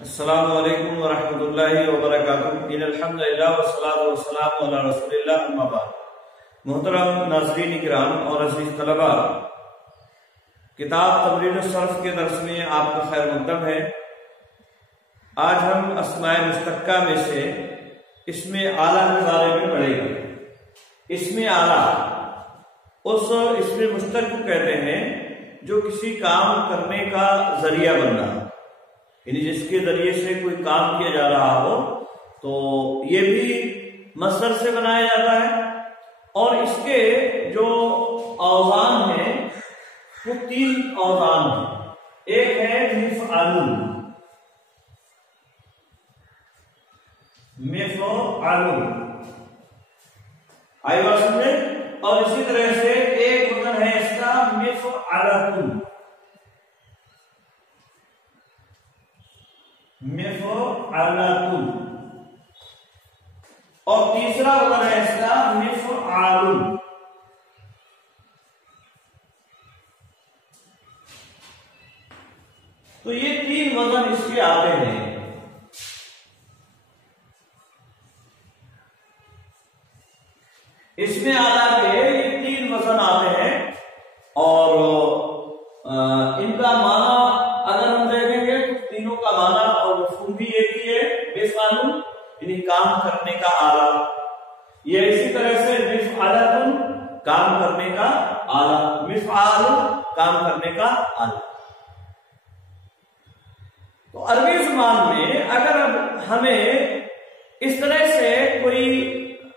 अस्सलामु अलैकुम वरहमतुल्लाहि वबरकातुहू। इन्नल हम्दुलिल्लाह वस्सलातु वस्सलामु अला रसूलिल्लाह, अम्मा बाद। मोहतरम नाज़रीन किराम और अज़ीज़ तलबा, किताब तमरीनुस सर्फ के दर्स में आपका खैर मक़दम है। आज हम अस्माए मुश्तक्का में से इसमें आला के बारे में पढ़ेंगे। इसमें आला उस इसमें मुश्तक कहते हैं जो किसी काम करने का जरिया बनना, यानी जिसके जरिए से कोई काम किया जा रहा हो, तो ये भी मसदर से बनाया जाता है। और इसके जो औज़ान हैं वो 3 औज़ान हैं। एक है मिफ़अलुन, आई बात समझे। और इसी तरह से एक वजन है इसका मिफ़अलतुन, मिफ़अलतुन। और तीसरा वजन है इसका मिफ़अलुन। तो ये 3 वजन इसके आते हैं। इसमें आला के ये 3 वजन आते हैं और इनका माना अगर हम देखेंगे तो तीनों का माना और मफ़हूम भी एक ही है, मिफ़अलुन यानी काम करने का आला। ये इसी तरह से मिफ़अलतुन काम करने का आला, मिफ़अलुन काम करने का आला। तो अरबी ज़ुबान में अगर हमें इस तरह से कोई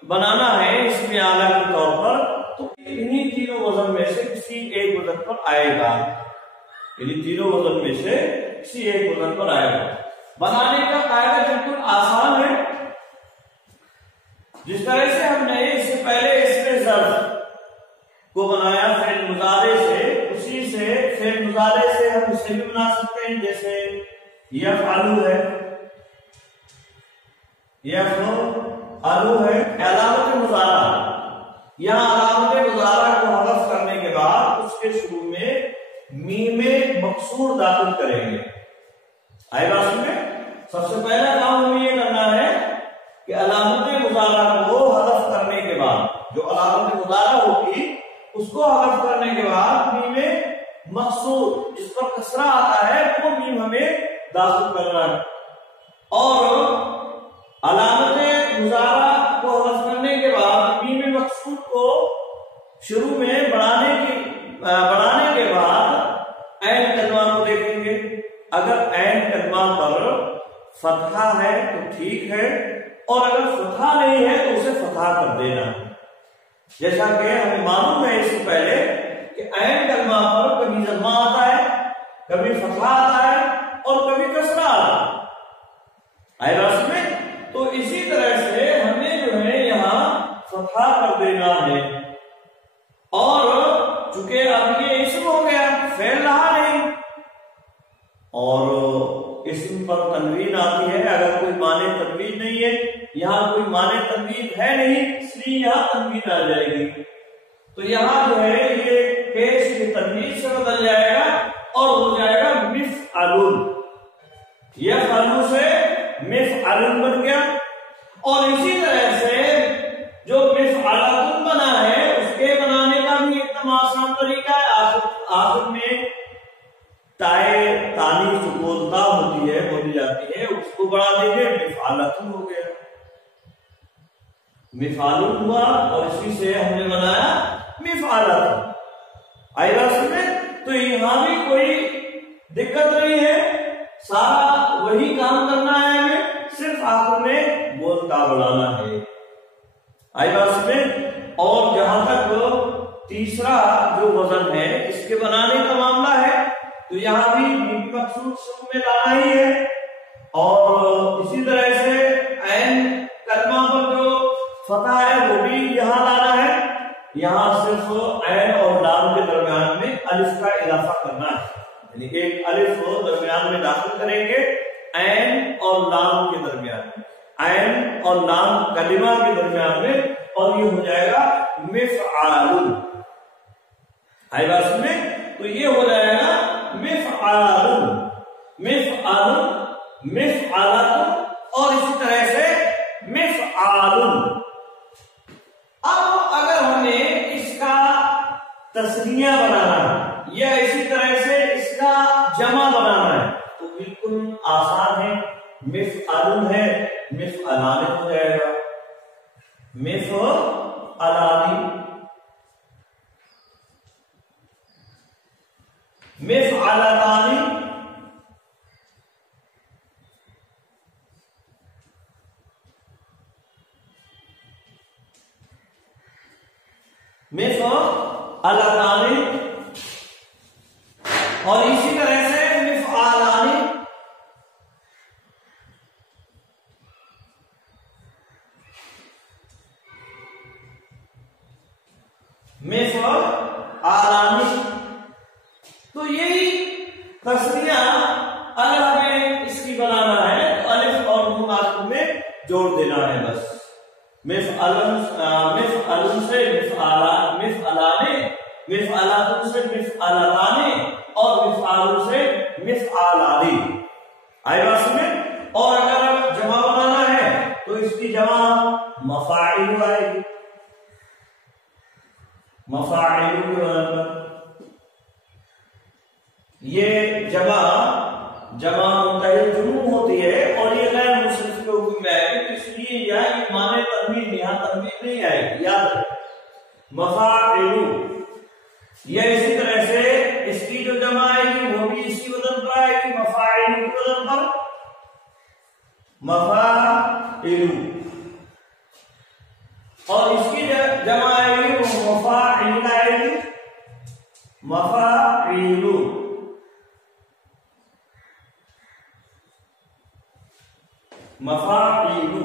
बनाना है इसमें आला के तौर पर, तो इन्हीं तीनों वजन में से किसी एक वजन पर आएगा, यानी तीनों वजन में से किसी एक वजन पर आएगा। बनाने का कायदा बिल्कुल आसान है। जिस तरह से हमने इससे पहले इसमें ज़र्फ को बनाया फ़िल मुज़ारे से, उसी से फ़िल मुज़ारे से हम इसे भी बना सकते हैं। जैसे यफ़अलु है, यफ़अलु है अलामत मुज़ारा। यहां अलामत मुज़ारा को हज़फ करने के बाद उसके शुरू में मीमे मकसूर दाखिल करेंगे। आई बात में सबसे पहला काम हमें ये करना है कि अलामत मुज़ारा को हज़फ करने के बाद, जो अलामत मुज़ारा होगी उसको हज़फ करने के बाद मीमे मकसूर जिस पर कसरा आता है वो मीम हमें दाखिल करना है। और अलामत मुज़ारा को हज़फ करने के बाद मीम मकसूर को शुरू में बढ़ाने के बाद ऐन कलमा को देखेंगे। अगर ऐन कलमा पर फतहा है तो ठीक है, और अगर फतहा नहीं है तो उसे फतहा कर देना। जैसा कि हमें मालूम है इससे पहले कि ऐन कलमा पर कभी ज़म्मा आता है, कभी फतहा आता है और कभी कसरा आता है। आई बात में तो इसी तरह से हमें जो है यहाँ फतहा कर देना है। और चूंकि अब ये इस्म हो गया, फेल रहा नहीं, और इस्म पर तनवीन आती है। अगर कोई माने तनवीन नहीं है, यहाँ कोई माने तनवीन है नहीं, इसलिए यहाँ तनवीन आ जाएगी। तो यहाँ जो है ये पेश की तनवीन से बदल जाएगा और हो जाएगा मिफ़अलुन। यफ़अलु से मिफ़अलुन बन गया। और इसी तरह से जो मिफ़अलतुन बना है उसके बनाने का भी एकदम आसान तरीका है। आखिर में ताए तानी सुकूनता होती है, बोली जाती है, उसको बढ़ा देंगे, मिफ़अलतुन हो गया, मिफ़अलुन हुआ। और इसी से हमने बनाया मिफ़अलतुन। आई बात में तो यहां भी कोई दिक्कत नहीं है, सारा वही काम करना है, हमें सिर्फ आखिर में बोलता बढ़ाना है। आई बात में। और जहां तक तीसरा जो वजन है इसके बनाने का मामला है, तो यहां भी मीम मकसूर शुरू में लाना ही है। और इसी तरह से ऐन कलमा पर जो फतहा है वो भी यहां लाना है। यहां सिर्फ ऐन और लाम के दरमियान में अलिफ का इजाफा करना है, यानी एक अलिफ दरमियान में दाखिल करेंगे ऐन और लाम के दरमियान में, ऐन और लाम कलिमा के दरमियान में, और ये हो जाएगा मिफ़अलुन। आई बात में तो ये हो जाएगा मिफ़अलुन। मिफ़अलुन मिफ़अलतुन और इसी तरह से मिफ़आलुन। अब अगर हमें इसका तस्निया बनाना है या इसी तरह से इसका जमा बनाना है तो बिल्कुल आसान है, मिफ़अलुन है, मिफ़अलानि हो जाएगा, मिफ़अलानि, मिफ़अलतानि, मिफ़अलतानि और इसी तरह से मिफ़अलानि, मिफ़अलानि। तो यही तस्निया अगर हमें इसकी बनाना है तो अलिफ और नून आखिर में जोड़ देना है बस। मिफ़अलुन से मिफ़अलानि, मिफ़अलतुन से मिफ़अलतानि और मिफ़आलुन से मिफ़अलानि। आई बात में। और अगर जमा बनाना है तो इसकी जमा मफ़ाइल आएगी, मफ़ाइल के बराबर। ये जमा मुतहिद जुमू होती है और ये गैर मुंसरिफ के हुक्म में आएगी, इसलिए यह माने तनवीन, यहां तनवीन नहीं आएगी, याद रखें। मफ़ाइलु या इसी तरह से इसकी जो जमा आएगी वो भी इसी वजन पर आएगी, मफ़ाइलु के वजन पर, मफ़ाइलु। और इसकी जमा आएगी वो मफ़ाइल आएगी, मफ़ाइलु। मफ़ाइलु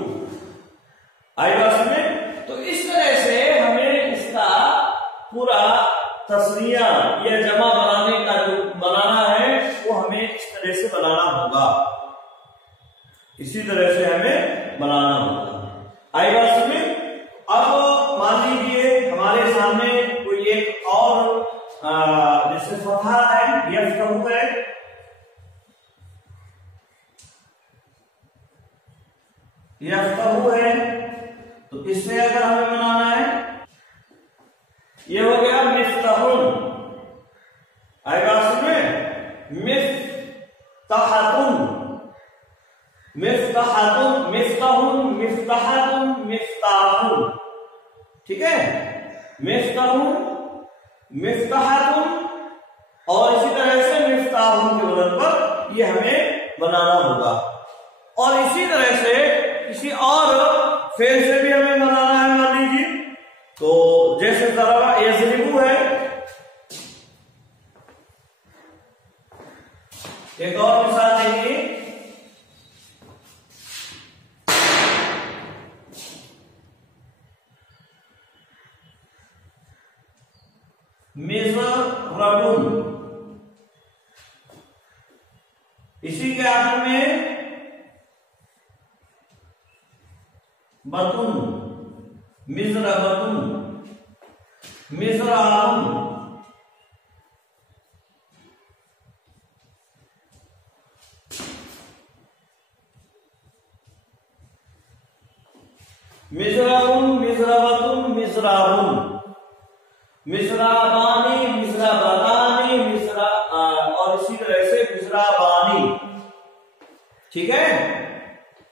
आई बात में। तो इस तरह से हमें इसका पूरा तस्निया या जमा बनाने का जो बनाना है वो हमें इस तरह से बनाना होगा, इसी तरह से हमें बनाना होगा। आई बात में। अब मान लीजिए हमारे सामने कोई एक और जैसे फतहा है, यफ्तहु है, यफ्तहु है, तो इससे अगर हमें बनाना है ये हो गया मिफ्ताहुन। आई बात में। मिफ्ताहतुन, मिफ्ताहतुन, मिफ्ताहुन, मिफ्ताहतुन, मिफ्ताहुन, ठीक है। मिफ्ताहुन, मिफ्ताहतुन और इसी तरह से मिफ्ताहुन के बदल पर ये हमें बनाना होगा। और इसी तरह से किसी और फेल से भी हमें बनाना है, मान लीजिए तो जैसे ज़रबा यज़रिबु है, एक और मिसाल देखिए, मिज़रबुन, इसी के आखिर में बतुन, मिज़रबतुन, मिज़राबुन, मिज़राबुन, मिज़रबतुन, मिज़राबुन, मिज़राबानी, मिज़राबानी, और इसी तरह से मिज़राबानी, ठीक है।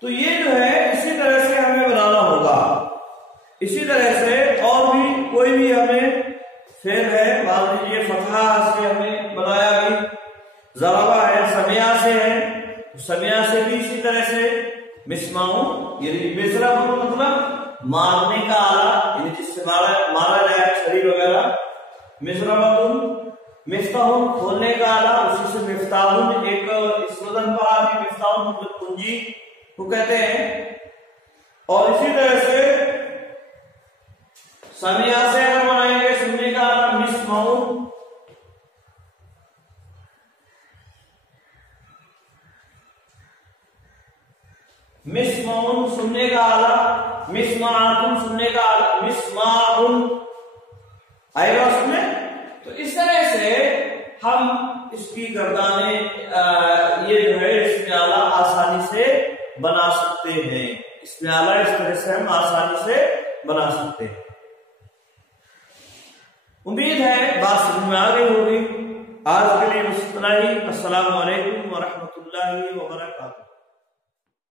तो ये जो है इसी तरह से हमें बनाना होगा। इसी तरह से और भी कोई भी हमें फेल है, मान लीजिए फतहा से हमें बनाया गई, ज़रबा है, समिया से है, तो समिया से भी इसी तरह से मिस्माऊ, यानी मिज़रबुन मतलब मारने का आला, यानी जिससे मारा जाए छड़ी वगैरह, मिज़रबतुन, मिफ्ताहुन खोलने का आला, उसी से मिफ्ताहुन एक इस वजन पर आती, मिफ्ताहुन मतलब कुंजी को कहते हैं। और इसी तरह से समिया से अगर बनाएंगे सुनने का आला मिस्माउन, मिस्माउन सुनने का आला, मिस्माउन सुनने का आला, मिस्माउन आएगा उसमें। तो इस तरह से हम इसकी गर्दाने ये जो है इसमें आला आसानी से बना सकते हैं। इसमें आला इस तरह से हम आसानी से बना सकते हैं। उम्मीद है बात समझ में आ गई होगी। आज के लिए बस इतना ही। अस्सलामु अलैकुम व रहमतुल्लाहि व बरकातुहू।